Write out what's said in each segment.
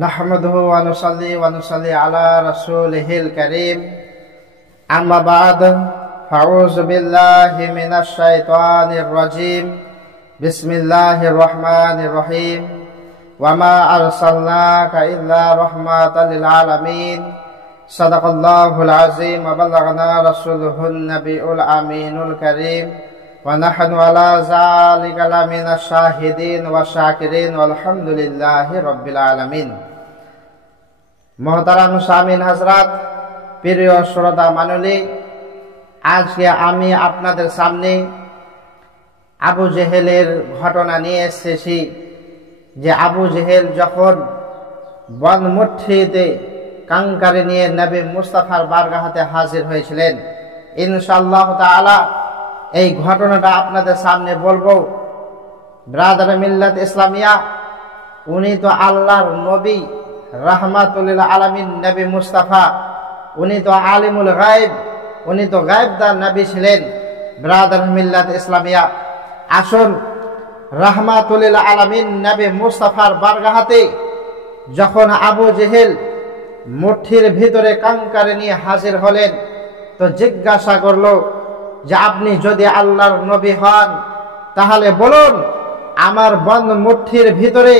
نحمده ونصلي على رسوله الكريم أما بعد فأعوذ بالله من الشيطان الرجيم بسم الله الرحمن الرحيم وما أرسلناك إلا رحمة للعالمين صدق الله العظيم وبلغنا رسوله النبي الأمين الكريم ونحن على ذلك لمن الشاهدين والشاكرين والحمد لله رب العالمين। मोहतरम सामीन हजरत, प्रिय श्रोता मंडली, আজকে আমি আপনাদের সামনে আবু জেহেলের ঘটনা নিয়ে এসেছি। যে আবু জেহেল যখন বনমুঠিতে কাঙ্কারি নিয়ে নবী মুস্তাফার বারগাহাতে হাজির হয়েছিলেন, ইনশাআল্লাহ তাআলা এই ঘটনাটা আপনাদের সামনে বলবো। ব্রাদার মিল্লাত ইসলামিয়া, উনি তো আল্লাহর নবী রাহমাতুল লিল আলামিন নবী মুস্তাফা, উনি তো আলিমুল গায়ব, উনি তো গায়বদার নবী ছিলেন। ব্রাদার মিল্লাত ইসলামিয়া, আসুন রাহমাতুল লিল আলামিন নবী মুস্তাফার বারগাহাতে যখন আবু জেহেল মুঠির ভিতরে কাঙ্কারি নিয়ে হাজির হলেন, তো জিজ্ঞাসা করলো যে আপনি যদি আল্লাহর নবী হন তাহলে বলুন আমার বন্ধ মুঠির ভিতরে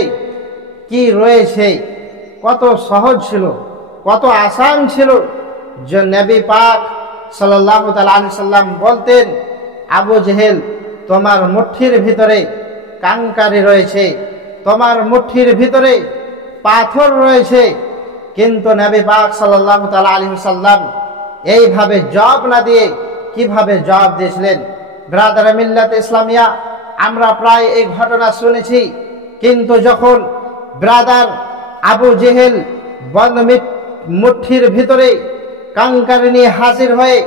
কি রয়েছে। কত সহজ ছিল, কত আসান ছিল যে নবী পাক সাল্লাল্লাহু তাআলা আলাইহি সাল্লাম বলতেন, আবু জেহেল তোমার মুঠির ভিতরে কাঙ্কারি রয়েছে, তোমার মুঠির ভিতরে পাথর রয়েছে। কিন্তু নবী পাক সাল্লাল্লাহু তাআলা আলাইহি সাল্লাম এইভাবে জবাব না দিয়ে কিভাবে জবাব দিয়েছিলেন। ব্রাদার মিল্লাত ইসলামিয়া, আমরা প্রায় এই ঘটনা শুনেছি, কিন্তু যখন ব্রাদার আবু জেহেল বন্ধ মুঠির ভিতরে কাঙ্কারি নিয়ে হাজির হয়ে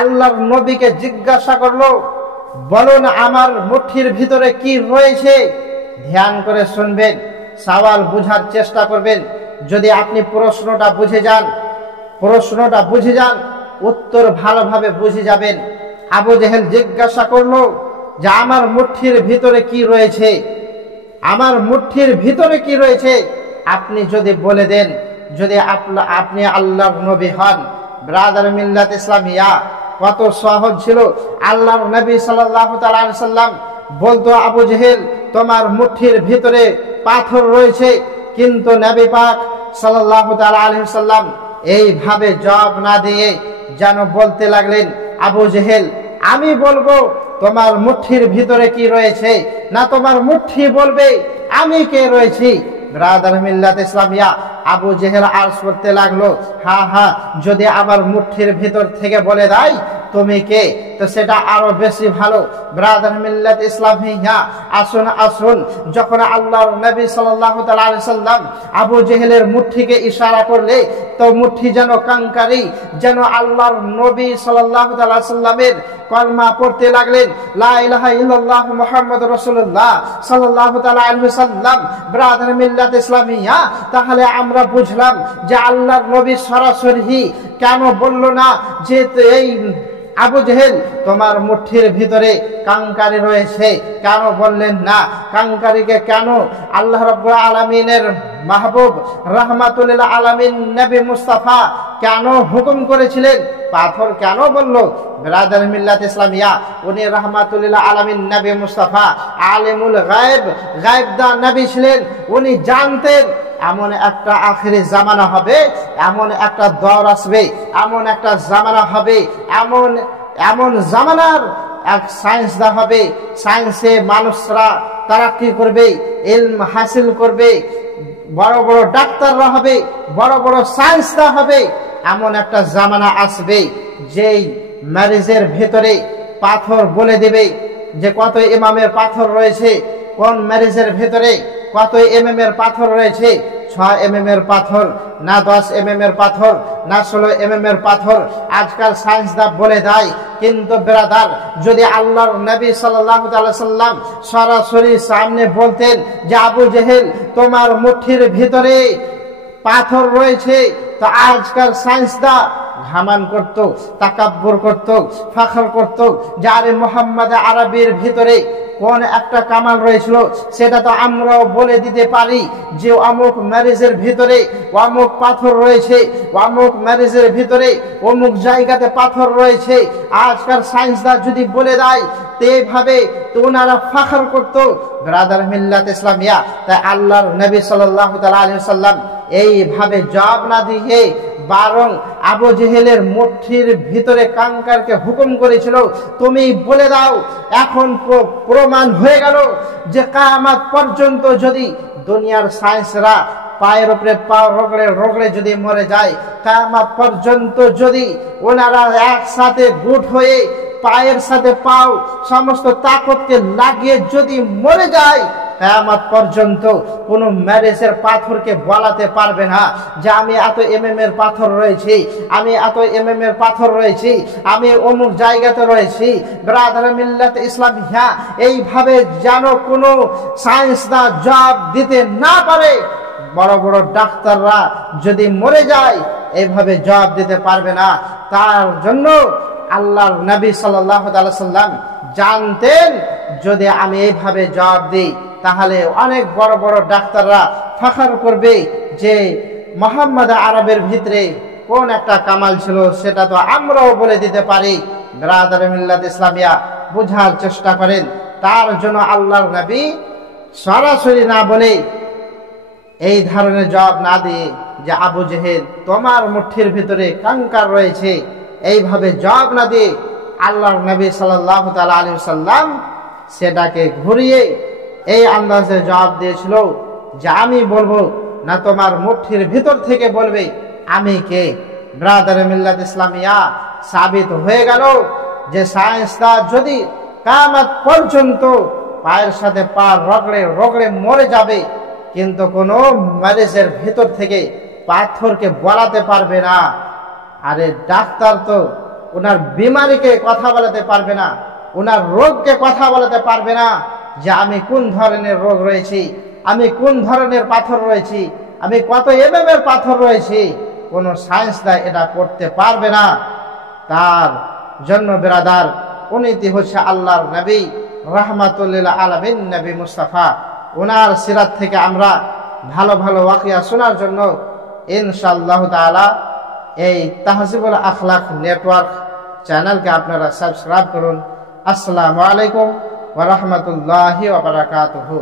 আল্লাহর নবীকে জিজ্ঞাসা করলো, বলুন আমার মুঠির ভিতরে কি রয়েছে। ধ্যান করে শুনবেন, সওয়াল বুঝার চেষ্টা করবেন। যদি আপনি প্রশ্নটা বুঝে যান উত্তর ভালোভাবে বুঝে যাবেন। আবু জেহেল জিজ্ঞাসা করলো যে আমার মুঠির ভিতরে কি রয়েছে, আমার মুঠির ভিতরে কি রয়েছে আপনি যদি বলে দেন, যদি আপনি আল্লাহর নবী হন। ব্রাদার মিল্লাত ইসলামিয়া, কত সহজ ছিল। আল্লাহর নবী সাল্লাল্লাহু তাআলা আলাইহি সাল্লাম বলতো, আবু জেহেল তোমার মুঠির ভিতরে পাথর রয়েছে, কিন্তু নবী পাক সাল্লাল্লাহু তাআলা আলাইহি সাল্লাম এইভাবে জবাব না দিয়ে যেন বলতে লাগলেন, আবু জেহেল আমি বলবো তোমার মুঠির ভিতরে কি রয়েছে, না তোমার মুঠি বলবে আমি কে রয়েছি। ব্রাদার মিল্লাত ইসলামিয়া, আবু জেহেল আরজ করতে লাগলো, হ্যাঁ যদি আমার মুঠির ভিতর থেকে বলে দেয় তুমি কে, তো সেটা আরো বেশি ভালো। ব্রাদার মিল্লাত ইসলামিয়া, আসুন যখন আল্লাহর নবী সাল্লাল্লাহু তাআলা আলাইহি সাল্লাম আবু জেহেলের মুঠিকে ইশারা করলে, তো মুঠি যেন কাঙ্কারি, যেন আল্লাহর নবী সাল্লাল্লাহু তাআলা আলাইহি সাল্লামের কলমা পড়তে লাগলেন, লা ইলাহা ইল্লাল্লাহ মুহাম্মাদুর রাসূলুল্লাহ সাল্লাল্লাহু তাআলা আলাইহি সাল্লাম। ব্রাদার মিল্লাত ইসলামিয়া, তাহলে আমরা বুঝলাম যে আল্লাহর নবী সরাসরি কেন বলল না যে এই আবু জেহেল তোমার মুঠির ভিতরে কাঙ্কারি রয়েছে, কেন বললেন না? কাঙ্কারিকে কেন আল্লাহ রাব্বুল আলামিনের মাহবুব রাহমাতুল লিল আলামিন নবী মুস্তাফা কেন হুকুম করেছিলেন? পাথর কেন বলল? ব্রাদার মিল্লাত ইসলামিয়া, উনি রাহমাতুল লিল আলামিন নবী মুস্তাফা আলিমুল গায়ব, গায়বদার নবী ছিলেন। উনি জানতেন এমন একটা আখিরি জামানা হবে, এমন একটা দৌর আসবে, এমন একটা জামানা হবে, এমন জামানার এক সায়েন্সদা হবে, সায়েন্সে মানুষরা তারাক্কি করবে, ইলম হাসিল করবে, বড় বড় ডাক্তাররা হবে, বড় বড় সায়েন্সদা হবে। এমন একটা জামানা আসবে যেই ম্যারেজের ভেতরে পাথর বলে দেবে যে কত ইমামের পাথর রয়েছে, কোন ম্যারেজের ভেতরে কত এমএমের পাথর রয়েছে, 6 এমএমের পাথর না 10 এমএমের পাথর না 16 এমএমের পাথর, আজকাল সায়েন্সদা বলে দেয়। কিন্তু ব্রাদার, যদি আল্লাহর নবী সাল্লাল্লাহু তাআলা সাল্লাম সরাসরি সামনে বলতেন যে আবু জেহেল তোমার মুঠির ভিতরে পাথর রয়েছে, তো আজকাল সায়েন্সদা ঘামান করত, তাকাব্বুর করত, ফাখর করত, যারে মুহাম্মদ আরবির ভিতরে কোন একটা কামাল রয়েছিল সেটা তো আমরাও বলে দিতে পারি যে অমুক ম্যারেজের ভিতরে অমুক পাথর রয়েছে, অমুক ম্যারেজের ভিতরে অমুক জায়গাতে পাথর রয়েছে। আজকাল সায়েন্সদার যদি বলে দেয় তো এইভাবে তো ওনারা ফাখর করত। ব্রাদার মিল্লাত ইসলামিয়া, তাই আল্লাহর নবী সাল্লাল্লাহু তাআলা আলাইহি ওয়াসাল্লাম এইভাবে জবাব না দিয়ে বরং আবু জেহেলের মুঠির ভিতরে কাঙ্কারকে হুকুম করেছিল, তুমি বলে দাও। এখন প্রমাণ হয়ে গেল যে কিয়ামত পর্যন্ত যদি দুনিয়ার সায়েন্সরা পায়ের উপরে পা রগড়ে রগড়ে যদি মরে যায়, কিয়ামত পর্যন্ত যদি ওনারা একসাথে গুট হয়ে পায়ের সাথে পাও সমস্ত তাকতকে লাগিয়ে যদি মরে যায়, কিয়ামত পর্যন্ত কোন ম্যারেজের পাথরকে বলাতে পারবে না যে আমি এত এর পাথর রয়েছি, আমি এত এর পাথর রয়েছি, আমি অমুক জায়গাতে রয়েছি। ব্রাদার মিল্লাত ইসলামিয়া, এইভাবে যেন কোনো সায়েন্সদান জবাব দিতে না পারে। বড় বড় ডাক্তাররা যদি মরে যায় এইভাবে জবাব দিতে পারবে না। তার জন্য আল্লাহর নবী সাল্লাল্লাহু আলাইহি ওয়াসাল্লাম জানতেন যদি আমি এইভাবে জবাব দিই তাহলে অনেক বড় বড় ডাক্তাররা ফাখর করবে যে মুহাম্মদ আরবের ভিতরে কোন একটা কামাল ছিল সেটা তো আমরাও বলে দিতে পারি। ব্রাদার মিল্লাত ইসলামিয়া, বুঝার চেষ্টা করেন। তার জন্য আল্লাহর নবী সরাসরি না বলে এই ধরনের জবাব না দিয়ে যে আবু জেহেল তোমার মুঠির ভিতরে কাঙ্কার রয়েছে, এইভাবে জবাব না দিয়ে আল্লাহর নবী সাল্লাল্লাহু তাআলা আলাইহি ওয়াসাল্লাম সেটাকে ঘুরিয়ে এই আন্দাজে জবাব দিয়েছিল যে আমি বলবো না তোমার মুঠির ভিতর থেকে বলবে আমি কে। ব্রাদার মিল্লাত ইসলামিয়া, সাবিত হয়ে গেল যে সায়েন্সদান যদি কিয়ামত পর্যন্ত পায়ের সাথে পা রগড়ে রগড়ে মরে যাবে কিন্তু কোনো ম্যারেজের ভিতর থেকে পাথরকে বলাতে পারবে না। আরে ডাক্তার তো ওনার বিমারিকে কথা বলাতে পারবে না, ওনার রোগকে কথা বলাতে পারবে না যে আমি কোন ধরনের রোগ রয়েছি, আমি কোন ধরনের পাথর রয়েছি, আমি কত এর পাথর রয়েছি। কোন সায়েন্সদান এটা করতে পারবে না। তার জন্য ব্রাদার, উনি হচ্ছে আল্লাহর নবী রাহমাতুল লিল আলামিন নবী মুস্তাফা। ওনার সিরাত থেকে আমরা ভালো ভালো ওয়াকিয়া শোনার জন্য ইনশাআল্লাহ তাআলা এই তাহজিবুল আখলাক নেটওয়ার্ক চ্যানেলকে আপনারা সাবস্ক্রাইব করুন। আসসালামু আলাইকুম ওয়া রাহমাতুল্লাহি ওয়া বারাকাতুহু।